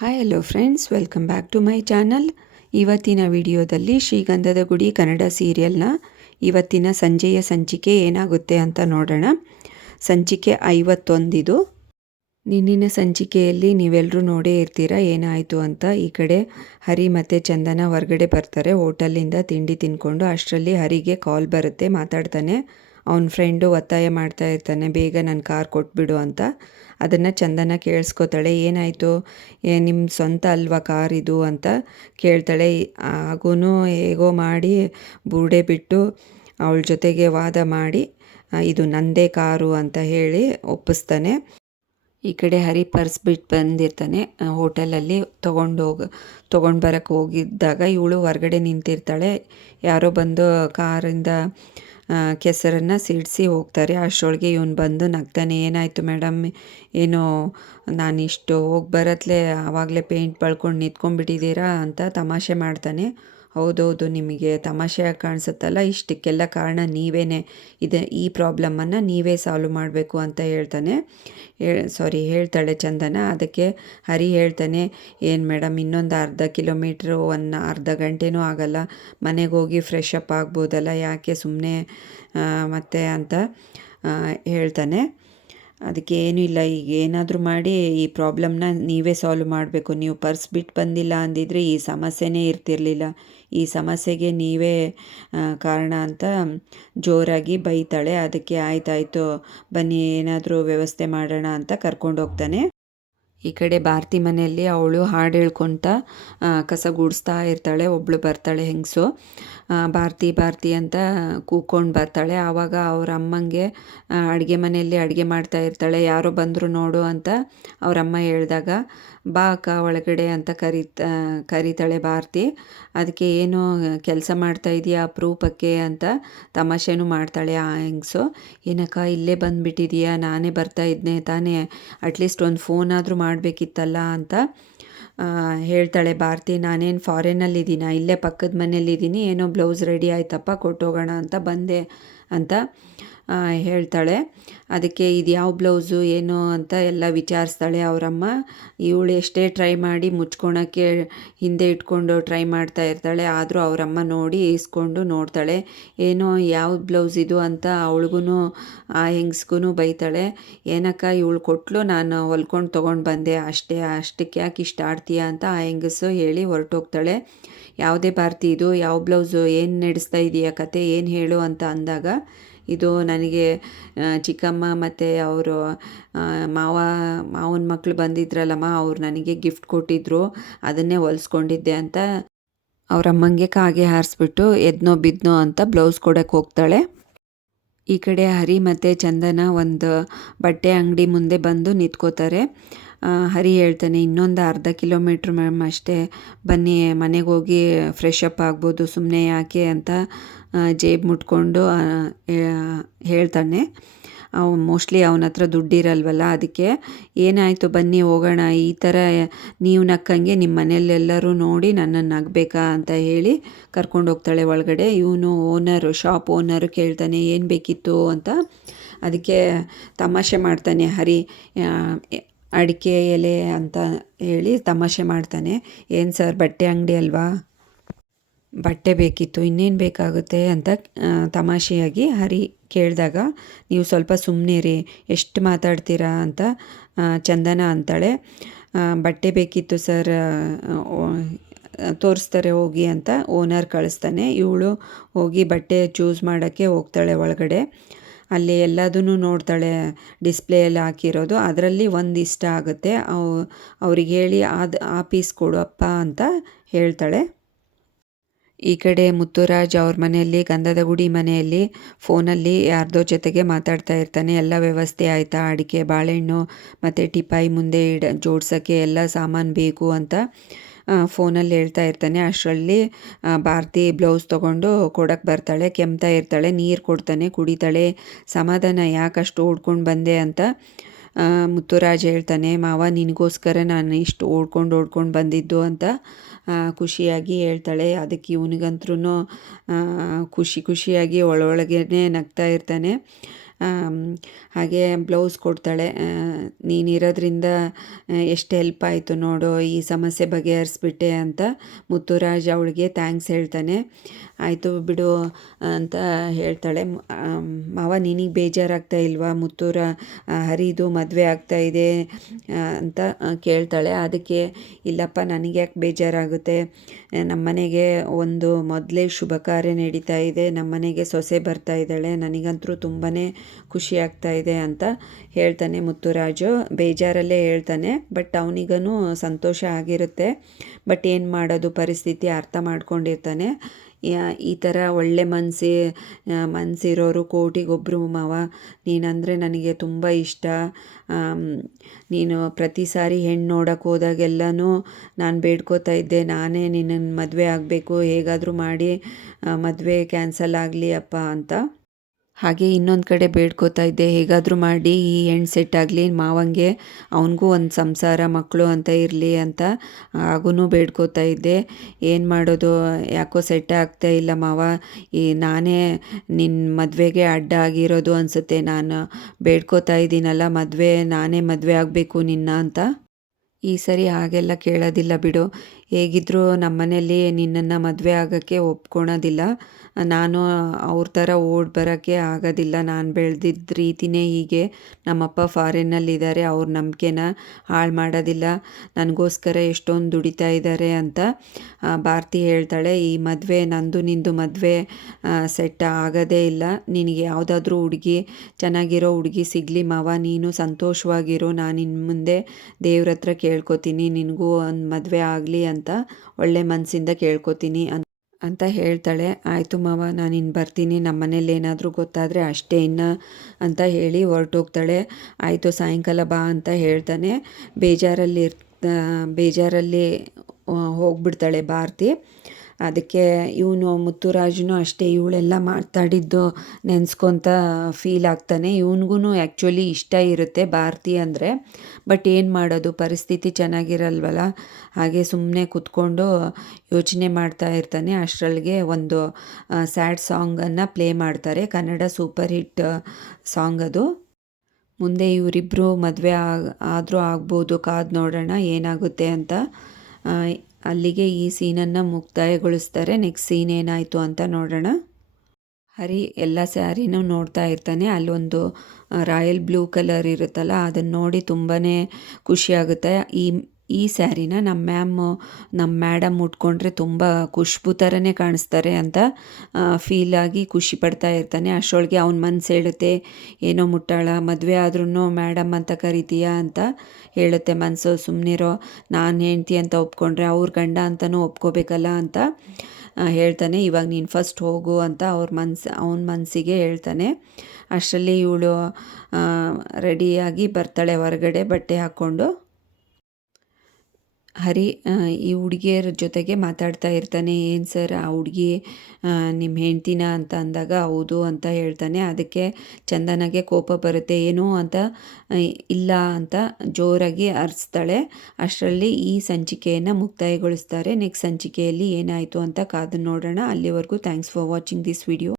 Hi hello friends welcome back to my channel ಇವತ್ತಿನ ವಿಡಿಯೋದಲ್ಲಿ ಶ್ರೀಗಂಧದ ಗುಡಿ ಕನ್ನಡ ಸೀರಿಯಲ್ನ ಇವತ್ತಿನ ಸಂಜೆಯ ಸಂಚಿಕೆ ಏನಾಗುತ್ತೆ ಅಂತ ನೋಡೋಣ. ಸಂಚಿಕೆ ಐವತ್ತೊಂದಿದು. ನಿನ್ನಿನ ಸಂಚಿಕೆಯಲ್ಲಿ ನೀವೆಲ್ಲರೂ ನೋಡೇ ಇರ್ತೀರಾ? ಏನಾಯಿತು ಅಂತ ಈ ಕಡೆ ಹರಿ ಮತ್ತು ಚಂದನ ಹೊರಗಡೆ ಬರ್ತಾರೆ. ಹೋಟೆಲಿಂದ ತಿಂಡಿ ತಿನ್ಕೊಂಡು ಅಷ್ಟರಲ್ಲಿ ಹರಿಗೆ ಕಾಲ್ ಬರುತ್ತೆ, ಮಾತಾಡ್ತಾನೆ. ಅವನ ಫ್ರೆಂಡು ಒತ್ತಾಯ ಮಾಡ್ತಾ ಇರ್ತಾನೆ, ಬೇಗ ನನ್ನ ಕಾರ್ ಕೊಟ್ಬಿಡು ಅಂತ. ಅದನ್ನು ಚಂದನ ಕೇಳಿಸ್ಕೊತಾಳೆ, ಏನಾಯಿತು? ಏ ನಿಮ್ಮ ಸ್ವಂತ ಅಲ್ವಾ ಕಾರ್ ಇದು ಅಂತ ಕೇಳ್ತಾಳೆ. ಆಗೂ ಹೇಗೋ ಮಾಡಿ ಬೂಡೆ ಬಿಟ್ಟು ಅವಳ ಜೊತೆಗೆ ವಾದ ಮಾಡಿ ಇದು ನಂದೇ ಕಾರು ಅಂತ ಹೇಳಿ ಒಪ್ಪಿಸ್ತಾನೆ. ಈ ಕಡೆ ಹರಿ ಪರ್ಸ್ ಬಿಟ್ಟು ಬಂದಿರ್ತಾನೆ ಹೋಟೆಲಲ್ಲಿ ತೊಗೊಂಡು ಹೋಗಿ ತೊಗೊಂಡು ಬರೋಕ್ಕೆ ಹೋಗಿದ್ದಾಗ ಇವಳು ಹೊರಗಡೆ ನಿಂತಿರ್ತಾಳೆ. ಯಾರೋ ಬಂದು ಕಾರಿಂದ ಕೆಸರನ್ನು ಸಿಡಿಸಿ ಹೋಗ್ತಾರೆ. ಅಷ್ಟೊಳಗೆ ಇವನು ಬಂದು ನಗ್ತಾನೆ, ಏನಾಯಿತು ಮೇಡಮ್ ಏನು ನಾನಿಷ್ಟು ಹೋಗಿ ಬರತ್ಲೆ, ಆವಾಗಲೇ ಪೇಂಟ್ ಬಳ್ಕೊಂಡು ನಿಂತ್ಕೊಂಡ್ಬಿಟ್ಟಿದ್ದೀರಾ? ಅಂತ ತಮಾಷೆ ಮಾಡ್ತಾನೆ. ಹೌದೌದು, ನಿಮಗೆ ತಮಾಷೆಯಾಗಿ ಕಾಣಿಸುತ್ತಲ್ಲ? ಇಷ್ಟಕ್ಕೆಲ್ಲ ಕಾರಣ ನೀವೇ ಇದೆ, ಈ ಪ್ರಾಬ್ಲಮನ್ನು ನೀವೇ ಸಾಲ್ವ್ ಮಾಡಬೇಕು ಅಂತ ಹೇಳ್ತಾನೆ. ಸಾರಿ, ಹೇಳ್ತಾಳೆ ಚಂದನ. ಅದಕ್ಕೆ ಹರಿ ಹೇಳ್ತಾನೆ, ಏನು ಮೇಡಮ್, ಇನ್ನೊಂದು ಅರ್ಧ ಕಿಲೋಮೀಟ್ರು, ಒಂದು ಅರ್ಧ ಗಂಟೆನೂ ಆಗಲ್ಲ. ಮನೆಗೆ ಹೋಗಿ ಫ್ರೆಶ್ ಅಪ್ ಆಗ್ಬೋದಲ್ಲ? ಯಾಕೆ ಸುಮ್ಮನೆ ಮತ್ತೆ ಅಂತ ಹೇಳ್ತಾನೆ. ಅದಕ್ಕೆ ಏನೂ ಇಲ್ಲ. ಈಗ ಏನಾದರೂ ಮಾಡಿ ಈ ಪ್ರಾಬ್ಲಮ್ನ ನೀವೇ ಸಾಲ್ವ್ ಮಾಡಬೇಕು. ನೀವು ಪರ್ಸ್ ಬಿಟ್ಟು ಬಂದಿಲ್ಲ ಅಂದಿದ್ರೆ ಈ ಸಮಸ್ಯೆನೇ ಇರ್ತಿರಲಿಲ್ಲ. ಈ ಸಮಸ್ಯೆಗೆ ನೀವೇ ಕಾರಣ ಅಂತ ಜೋರಾಗಿ ಬೈತಾಳೆ. ಅದಕ್ಕೆ ಆಯ್ತಾಯ್ತು. ಬನ್ನಿ, ಏನಾದರೂ ವ್ಯವಸ್ಥೆ ಮಾಡೋಣ ಅಂತ ಕರ್ಕೊಂಡು ಹೋಗ್ತಾನೆ ಈ ಕಡೆ ಭಾರತಿ ಮನೆಯಲ್ಲಿ ಅವಳು ಹಾಡು ಹೇಳ್ಕೊತಾ ಕಸ ಗುಡಿಸ್ತಾ ಇರ್ತಾಳೆ ಒಬ್ಬಳು ಬರ್ತಾಳೆ ಹೆಂಗಸು. ಭಾರತಿ ಭಾರತಿ ಅಂತ ಕೂಕೊಂಡು ಬರ್ತಾಳೆ. ಆವಾಗ ಅವ್ರ ಅಮ್ಮಂಗೆ ಅಡುಗೆ ಮನೆಯಲ್ಲಿ ಅಡುಗೆ ಮಾಡ್ತಾ ಇರ್ತಾಳೆ. ಯಾರೋ ಬಂದರು ನೋಡು ಅಂತ ಅವ್ರ ಅಮ್ಮ ಹೇಳಿದಾಗ, ಬಾ ಅಕ್ಕ, ಒಳಗಡೆ ಅಂತ ಕರೀತ ಕರೀತಾಳೆ ಭಾರತಿ. ಅದಕ್ಕೆ ಏನು ಕೆಲಸ ಮಾಡ್ತಾ ಇದೆಯಾ ಅಪರೂಪಕ್ಕೆ ಅಂತ ತಮಾಷೆನೂ ಮಾಡ್ತಾಳೆ ಆ ಹೆಂಗಸು. ಏನಕ್ಕ, ಇಲ್ಲೇ ಬಂದುಬಿಟ್ಟಿದೀಯಾ? ನಾನೇ ಬರ್ತಾ ಇದ್ದೆ ತಾನೇ. ಅಟ್ಲೀಸ್ಟ್ ಒಂದು ಫೋನ್ ಆದರೂ ಮಾಡಬೇಕಿತ್ತಲ್ಲ ಅಂತ ಹೇಳ್ತಾಳೆ, ಭಾರತಿ, ನಾನೇನು ಫಾರಿನಲ್ಲಿದ್ದೀನ ಇಲ್ಲೇ ಪಕ್ಕದ ಮನೇಲಿದ್ದೀನಿ ಏನೋ ಬ್ಲೌಸ್ ರೆಡಿ ಆಯ್ತಪ್ಪ, ಕೊಟ್ಟೋಗೋಣ ಅಂತ ಬಂದೆ ಅಂತ. ಹೇಳ್ತಾಳೆ. ಅದಕ್ಕೆ ಇದು ಯಾವ ಬ್ಲೌಸು, ಏನು ಅಂತ ಎಲ್ಲ ವಿಚಾರಿಸ್ತಾಳೆ ಅವರಮ್ಮ. ಇವಳು ಎಷ್ಟೇ ಟ್ರೈ ಮಾಡಿ ಮುಚ್ಕೊಳಕ್ಕೆ ಹಿಂದೆ ಇಟ್ಕೊಂಡು ಟ್ರೈ ಮಾಡ್ತಾ ಇರ್ತಾಳೆ. ಆದರೂ ಅವರಮ್ಮ ನೋಡಿ ಇಸ್ಕೊಂಡು ನೋಡ್ತಾಳೆ. ಏನೋ ಯಾವ ಬ್ಲೌಸ್ ಇದು ಅಂತ ಅವಳಿಗೂ ಆ ಹೆಂಗ್ಸ್ಗೂ ಬೈತಾಳೆ. ಏನಕ್ಕ ಇವಳು ಕೊಟ್ಲು, ನಾನು ಹೊಲ್ಕೊಂಡು ತೊಗೊಂಡು ಬಂದೆ. ಅಷ್ಟೇ, ಅಷ್ಟಕ್ಕೆ ಯಾಕೆ ಇಷ್ಟ ಆಡ್ತೀಯ ಅಂತ ಆ ಹೆಂಗಸು ಹೇಳಿ ಹೊರಟೋಗ್ತಾಳೆ. ಯಾವುದೇ ಭಾರತಿ ಇದು, ಯಾವ ಬ್ಲೌಸು, ಏನು ನಡೆಸ್ತಾ ಇದೆಯಾ ಕತೆ, ಏನು ಹೇಳು ಅಂತ ಅಂದಾಗ ಇದು ನನಗೆ ಚಿಕ್ಕಮ್ಮ ಮತ್ತು ಅವರು ಮಾವ, ಮಾವನ ಮಕ್ಕಳು ಬಂದಿದ್ರಲ್ಲಮ್ಮ ಅವ್ರು ನನಗೆ ಗಿಫ್ಟ್ ಕೊಟ್ಟಿದ್ದರು ಅದನ್ನೇ ಹೊಲ್ಸ್ಕೊಂಡಿದ್ದೆ ಅಂತ ಅವ್ರ ಅಮ್ಮಂಗೆ ಕಾಗೆ ಹಾರಿಸ್ಬಿಟ್ಟು ಎದ್ನೋ ಬಿದ್ನೋ ಅಂತ ಬ್ಲೌಸ್ ಕೊಡೋಕ್ಕೆ ಹೋಗ್ತಾಳೆ. ಈ ಕಡೆ ಹರಿ ಮತ್ತು ಚಂದನ ಒಂದು ಬಟ್ಟೆ ಅಂಗಡಿ ಮುಂದೆ ಬಂದು ನಿಂತ್ಕೋತಾರೆ. ಹರಿ ಹೇಳ್ತಾನೆ, ಇನ್ನೊಂದು ಅರ್ಧ ಕಿಲೋಮೀಟ್ರ್ ಮ್ಯಾಮ್ ಅಷ್ಟೇ, ಬನ್ನಿ, ಮನೆಗೆ ಹೋಗಿ ಫ್ರೆಶ್ ಅಪ್ ಆಗ್ಬೋದು ಸುಮ್ಮನೆ ಯಾಕೆ? ಅಂತ ಜೇಬು ಮುಟ್ಕೊಂಡು ಹೇಳ್ತಾನೆ. ಮೋಸ್ಟ್ಲಿ ಅವನ ಹತ್ರ ದುಡ್ಡಿರಲ್ವಲ್ಲ, ಅದಕ್ಕೆ ಏನಾಯಿತು ಬನ್ನಿ ಹೋಗೋಣ, ಈ ಥರ ನೀವು ನಕ್ಕಂಗೆ ನಿಮ್ಮ ಮನೆಯಲ್ಲೆಲ್ಲರೂ ನೋಡಿ ನನ್ನನ್ನು ನಗಬೇಕಾ ಅಂತ ಹೇಳಿ ಕರ್ಕೊಂಡು ಹೋಗ್ತಾಳೆ ಒಳಗಡೆ. ಇವನು ಓನರು, ಶಾಪ್ ಓನರು ಕೇಳ್ತಾನೆ, ಏನು ಬೇಕಿತ್ತು ಅಂತ. ಅದಕ್ಕೆ ತಮಾಷೆ ಮಾಡ್ತಾನೆ, ಹರಿ ಅಡಿಕೆ ಎಲೆ ಅಂತ ಹೇಳಿ ತಮಾಷೆ ಮಾಡ್ತಾನೆ. ಏನು ಸರ್, ಬಟ್ಟೆ ಅಂಗಡಿ ಅಲ್ವಾ? ಬಟ್ಟೆ ಬೇಕಿತ್ತು, ಇನ್ನೇನು ಬೇಕಾಗುತ್ತೆ ಅಂತ ತಮಾಷೆಯಾಗಿ ಹರಿ ಕೇಳಿದಾಗ, ನೀವು ಸ್ವಲ್ಪ ಸುಮ್ಮನೆ ರೀ ಎಷ್ಟು ಮಾತಾಡ್ತೀರಾ ಅಂತ ಚಂದನ ಅಂತಾಳೆ. ಬಟ್ಟೆ ಬೇಕಿತ್ತು ಸರ್ ತೋರಿಸ್ತಾರೆ, ಹೋಗಿ ಅಂತ ಓನರ್ ಕಳಿಸ್ತಾನೆ. ಇವಳು ಹೋಗಿ ಬಟ್ಟೆ ಚೂಸ್ ಮಾಡೋಕ್ಕೆ ಹೋಗ್ತಾಳೆ ಒಳಗಡೆ. ಅಲ್ಲಿ ಎಲ್ಲದನ್ನು ನೋಡ್ತಾಳೆ, ಡಿಸ್ಪ್ಲೇಯಲ್ಲಿ ಹಾಕಿರೋದು. ಅದರಲ್ಲಿ ಒಂದು ಇಷ್ಟ ಆಗುತ್ತೆ. ಅವು, ಅವ್ರಿಗೆ ಹೇಳಿ ಅದು ಆ ಪೀಸ್ ಕೊಡು ಅಪ್ಪ ಅಂತ ಹೇಳ್ತಾಳೆ. ಈ ಕಡೆ ಮುತ್ತುರಾಜ್ ಅವ್ರ ಮನೆಯಲ್ಲಿ ಗಂಧದ ಗುಡಿ ಮನೆಯಲ್ಲಿ, ಫೋನಲ್ಲಿ ಯಾರ್ದೋ ಜೊತೆಗೆ ಮಾತಾಡ್ತಾ ಇರ್ತಾನೆ. ಎಲ್ಲ ವ್ಯವಸ್ಥೆ ಆಯಿತಾ? ಅಡಿಕೆ, ಬಾಳೆಹಣ್ಣು ಮತ್ತು ಟಿಪಾಯಿ ಮುಂದೆ ಇಡ, ಜೋಡ್ಸೋಕ್ಕೆ ಎಲ್ಲ ಸಾಮಾನು ಬೇಕು ಅಂತ ಫೋನಲ್ಲಿ ಹೇಳ್ತಾ ಇರ್ತಾನೆ. ಅಷ್ಟರಲ್ಲಿ ಭಾರತಿ ಬ್ಲೌಸ್ ತೊಗೊಂಡು ಕೊಡಕ್ಕೆ ಬರ್ತಾಳೆ. ಕೆಮ್ತಾ ಇರ್ತಾಳೆ. ನೀರು ಕೊಡ್ತಾನೆ, ಕುಡಿತಾಳೆ. ಸಮಾಧಾನ ಯಾಕಷ್ಟು ಓಡ್ಕೊಂಡು ಬಂದೆ ಅಂತ ಮುತ್ತುರಾಜ್ ಹೇಳ್ತಾನೆ, ಮಾವ, ನಿನಗೋಸ್ಕರ ನಾನು ಇಷ್ಟು ಓಡ್ಕೊಂಡು ಓಡ್ಕೊಂಡು ಬಂದಿದ್ದು ಅಂತ ಖುಷಿಯಾಗಿ ಹೇಳ್ತಾಳೆ. ಅದಕ್ಕೆ ಇವನಿಗಂತ್ರೂ ಖುಷಿ ಖುಷಿಯಾಗಿ ಒಳೊಳಗೇ ನಗ್ತಾ ಇರ್ತಾನೆ. ಹಾಗೆ ಬ್ಲೌಸ್ ಕೊಡ್ತಾಳೆ. ನೀನಿರೋದ್ರಿಂದ ಎಷ್ಟು ಹೆಲ್ಪ್ ಆಯಿತು ನೋಡು, ಈ ಸಮಸ್ಯೆ ಬಗೆಹರಿಸ್ಬಿಟ್ಟೆ ಅಂತ ಮುತ್ತುರಾಜ್ ಅವಳಿಗೆ ಥ್ಯಾಂಕ್ಸ್ ಹೇಳ್ತಾನೆ. ಆಯಿತು ಬಿಡು ಅಂತ ಹೇಳ್ತಾಳೆ. ಮಾವ ನಿನಗೆ ಬೇಜಾರಾಗ್ತಾ ಇಲ್ವಾ? ಮುತ್ತೂರ ಹರಿದು ಮದುವೆ ಆಗ್ತಾ ಇದೆ ಅಂತ ಕೇಳ್ತಾಳೆ. ಅದಕ್ಕೆ, ಇಲ್ಲಪ್ಪ, ನನಗೆ ಯಾಕೆ ಬೇಜಾರಾಗುತ್ತೆ? ನಮ್ಮ ಮನೆಗೆ ಒಂದು ಮೊದಲೇ ಶುಭ ಕಾರ್ಯ ನಡೀತಾ ಇದೆ. ನಮ್ಮ ಮನೆಗೆ ಸೊಸೆ ಬರ್ತಾ ಇದ್ದಾಳೆ. ನನಗಂತೂ ತುಂಬಾ ಖುಷಿ ಆಗ್ತಾ ಇದೆ ಅಂತ ಹೇಳ್ತಾನೆ ಮುತ್ತುರಾಜು. ಬೇಜಾರಲ್ಲೇ ಹೇಳ್ತಾನೆ, ಬಟ್ ಅವನಿಗೂ ಸಂತೋಷ ಆಗಿರುತ್ತೆ. ಬಟ್ ಏನು ಮಾಡೋದು, ಪರಿಸ್ಥಿತಿ ಅರ್ಥ ಮಾಡ್ಕೊಂಡಿರ್ತಾನೆ. ಈ ಥರ ಒಳ್ಳೆ ಮನಸ್ಸಿ ಮನಸ್ಸಿರೋರು ಕೋಟಿಗೊಬ್ಬರು ಮಾವ. ನೀನಂದರೆ ನನಗೆ ತುಂಬ ಇಷ್ಟ. ನೀನು ಪ್ರತಿ ಸಾರಿ ಹೆಣ್ಣು ನೋಡೋಕೆ ಹೋದಾಗೆಲ್ಲನೂ ನಾನು ಬೇಡ್ಕೋತಾ ಇದ್ದೆ. ನಾನೇ ನಿನ್ನನ್ನು ಮದುವೆ ಆಗಬೇಕು. ಹೇಗಾದರೂ ಮಾಡಿ ಮದುವೆ ಕ್ಯಾನ್ಸಲ್ ಆಗಲಿ ಅಪ್ಪ ಅಂತ. ಹಾಗೆ ಇನ್ನೊಂದು ಕಡೆ ಬೇಡ್ಕೋತಾ ಇದ್ದೆ. ಹೇಗಾದರೂ ಮಾಡಿ, ಈ ಹೆಣ್ಣು ಸೆಟ್ ಆಗಲಿ, ಮಾವಂಗೆ ಅವನಿಗೂ ಒಂದು ಸಂಸಾರ ಮಕ್ಕಳು ಅಂತ ಇರಲಿ ಅಂತ ಆಗೂ ಬೇಡ್ಕೋತಾ ಇದ್ದೆ. ಏನು ಮಾಡೋದು? ಯಾಕೋ ಸೆಟ್ ಆಗ್ತಾ ಇಲ್ಲ ಮಾವ. ಈ ನಾನೇ ನಿನ್ನ ಮದುವೆಗೆ ಅಡ್ಡ ಆಗಿರೋದು ಅನಿಸುತ್ತೆ. ನಾನು ಬೇಡ್ಕೋತಾ ಇದ್ದೀನಲ್ಲ, ಮದುವೆ, ನಾನೇ ಮದುವೆ ಆಗಬೇಕು ನಿನ್ನ ಅಂತ. ಈ ಸರಿ ಹಾಗೆಲ್ಲ ಕೇಳೋದಿಲ್ಲ ಬಿಡು. ಹೇಗಿದ್ದರೂ ಮನೆಯಲ್ಲಿ ನಿನ್ನನ್ನು ಮದುವೆ ಆಗೋಕ್ಕೆ ಒಪ್ಕೊಳೋದಿಲ್ಲ. ನಾನು ಅವ್ರ ಥರ ಓಡಿ ಬರೋಕ್ಕೆ ಆಗೋದಿಲ್ಲ. ನಾನು ಬೆಳೆದಿದ್ದ ರೀತಿಯೇ ಹೀಗೆ ನಮ್ಮಪ್ಪ ಫಾರಿನ್ನಲ್ಲಿದ್ದಾರೆ ಅವ್ರ ನಂಬಿಕೆನ ಹಾಳು ಮಾಡೋದಿಲ್ಲ. ನನಗೋಸ್ಕರ ಎಷ್ಟೊಂದು ದುಡಿತಾ ಇದ್ದಾರೆ ಅಂತ ಭಾರತಿ ಹೇಳ್ತಾಳೆ. ಈ ಮದುವೆ, ನಂದು ನಿಂದು ಮದುವೆ ಸೆಟ್ ಆಗೋದೇ ಇಲ್ಲ. ನಿನಗೆ ಯಾವುದಾದ್ರೂ ಹುಡುಗಿ, ಚೆನ್ನಾಗಿರೋ ಹುಡುಗಿ ಸಿಗಲಿ ಮಾವ. ನೀನು ಸಂತೋಷವಾಗಿರೋ. ನಾನು ಇನ್ನು ಮುಂದೆ ದೇವ್ರ ಹತ್ರ ಕೇಳ್ಕೊತೀನಿ. ನಿನಗೂ ಒಂದು ಮದುವೆ ಆಗಲಿ ಅಂತ. ಒಳ್ಳೆ ಮನಸ್ಸಿಂದ ಕೇಳ್ಕೊತೀನಿ ಅಂತ ಅಂತ ಹೇಳ್ತಾಳೆ. ಆಯಿತು ಮಾವ ನಾನು ಇನ್ನು ಬರ್ತೀನಿ. ನಮ್ಮ ಮನೇಲಿ ಏನಾದರೂ ಗೊತ್ತಾದರೆ ಅಷ್ಟೇ ಇನ್ನು, ಅಂತ ಹೇಳಿ ಹೊರಟೋಗ್ತಾಳೆ. ಆಯಿತು, ಸಾಯಂಕಾಲ ಬಾ, ಅಂತ ಹೇಳ್ತಾನೆ. ಬೇಜಾರಲ್ಲಿ ಬೇಜಾರಲ್ಲಿ ಹೋಗ್ಬಿಡ್ತಾಳೆ ಭಾರತಿ. ಅದಕ್ಕೆ ಇವನು ಮುತ್ತುರಾಜನು ಅಷ್ಟೇ, ಇವಳೆಲ್ಲ ಮಾತಾಡಿದ್ದು ನೆನೆಸ್ಕೊತ ಫೀಲ್ ಆಗ್ತಾನೆ. ಇವನಿಗೂ ಆ್ಯಕ್ಚುಲಿ ಇಷ್ಟ ಇರುತ್ತೆ ಭಾರತಿ ಅಂದರೆ. ಬಟ್ ಏನು ಮಾಡೋದು, ಪರಿಸ್ಥಿತಿ ಚೆನ್ನಾಗಿರಲ್ವಲ್ಲ? ಹಾಗೆ ಸುಮ್ಮನೆ ಕೂತ್ಕೊಂಡು ಯೋಚನೆ ಮಾಡ್ತಾ ಇರ್ತಾನೆ. ಅಷ್ಟರಲ್ಲಿಗೆ ಒಂದು ಸ್ಯಾಡ್ ಸಾಂಗನ್ನು ಪ್ಲೇ ಮಾಡ್ತಾರೆ. ಕನ್ನಡ ಸೂಪರ್ ಹಿಟ್ ಸಾಂಗ್ ಅದು. ಮುಂದೆ ಇವರಿಬ್ಬರು ಮದುವೆ ಆದರೂ ಆಗ್ಬೋದು, ಕಾದು ನೋಡೋಣ, ಏನಾಗುತ್ತೆ ಅಂತ ಅಲ್ಲಿಗೆ ಈ ಸೀನನ್ನು ಮುಕ್ತಾಯಗೊಳಿಸ್ತಾರೆ. ನೆಕ್ಸ್ಟ್ ಸೀನ್ ಏನಾಯಿತು ಅಂತ ನೋಡೋಣ. ಹರಿ ಎಲ್ಲ ಸ್ಯಾರಿನೂ ನೋಡ್ತಾ ಇರ್ತಾನೆ. ಅಲ್ಲೊಂದು ರಾಯಲ್ ಬ್ಲೂ ಕಲರ್ ಇರುತ್ತಲ್ಲ, ಅದನ್ನು ನೋಡಿ ತುಂಬಾ ಖುಷಿಯಾಗುತ್ತೆ. ಈ ಈ ಸ್ಯಾರಿನ ನಮ್ಮ ಮ್ಯಾಮ್, ನಮ್ಮ ಮ್ಯಾಡಮ್ ಉಟ್ಕೊಂಡ್ರೆ ತುಂಬ ಖುಷ್ಬು ಥರನೇ ಕಾಣಿಸ್ತಾರೆ ಅಂತ ಫೀಲ್ ಆಗಿ ಖುಷಿ ಪಡ್ತಾ ಇರ್ತಾನೆ. ಅಷ್ಟೊಳಗೆ ಅವ್ನ ಮನಸ್ಸು ಹೇಳುತ್ತೆ, ಏನೋ ಮುಟ್ಟಾಳ, ಮದುವೆ ಆದ್ರೂ ಮ್ಯಾಡಮ್ ಅಂತ ಕರಿತೀಯಾ ಅಂತ ಹೇಳುತ್ತೆ ಮನಸ್ಸು ಸುಮ್ಮನಿರೋ ನಾನು ಹೆಂಡ್ತಿ ಅಂತ ಒಪ್ಕೊಂಡ್ರೆ ಅವ್ರ ಗಂಡ ಅಂತಲೂ ಒಪ್ಕೋಬೇಕಲ್ಲ ಅಂತ ಹೇಳ್ತಾನೆ. ಇವಾಗ ನೀನು ಫಸ್ಟ್ ಹೋಗು ಅಂತ ಅವ್ರ ಮನ್ಸು, ಅವನ ಮನಸ್ಸಿಗೆ ಹೇಳ್ತಾನೆ. ಅಷ್ಟರಲ್ಲಿ ಇವಳು ರೆಡಿಯಾಗಿ ಬರ್ತಾಳೆ ಹೊರಗಡೆ ಬಟ್ಟೆ ಹಾಕ್ಕೊಂಡು. ಹರಿ ಈ ಹುಡುಗಿಯರ ಜೊತೆಗೆ ಮಾತಾಡ್ತಾ ಇರ್ತಾನೆ, ಏನು ಸರ್ ಆ ಹುಡುಗಿ ನಿಮ್ಮ ಹೆಂಡ್ತಿನ? ಅಂತ ಅಂದಾಗ, ಹೌದು ಅಂತ ಹೇಳ್ತಾನೆ. ಅದಕ್ಕೆ ಚಂದನಗೆ ಕೋಪ ಬರುತ್ತೆ, ಏನು? ಅಂತ ಇಲ್ಲ ಅಂತ ಜೋರಾಗಿ ಅರಿಸ್ತಾಳೆ. ಅಷ್ಟರಲ್ಲಿ ಈ ಸಂಚಿಕೆಯನ್ನು ಮುಕ್ತಾಯಗೊಳಿಸ್ತಾರೆ. ನೆಕ್ಸ್ಟ್ ಸಂಚಿಕೆಯಲ್ಲಿ ಏನಾಯಿತು ಅಂತ ಕಾದು ನೋಡೋಣ. ಅಲ್ಲಿವರೆಗೂ thanks for watching this video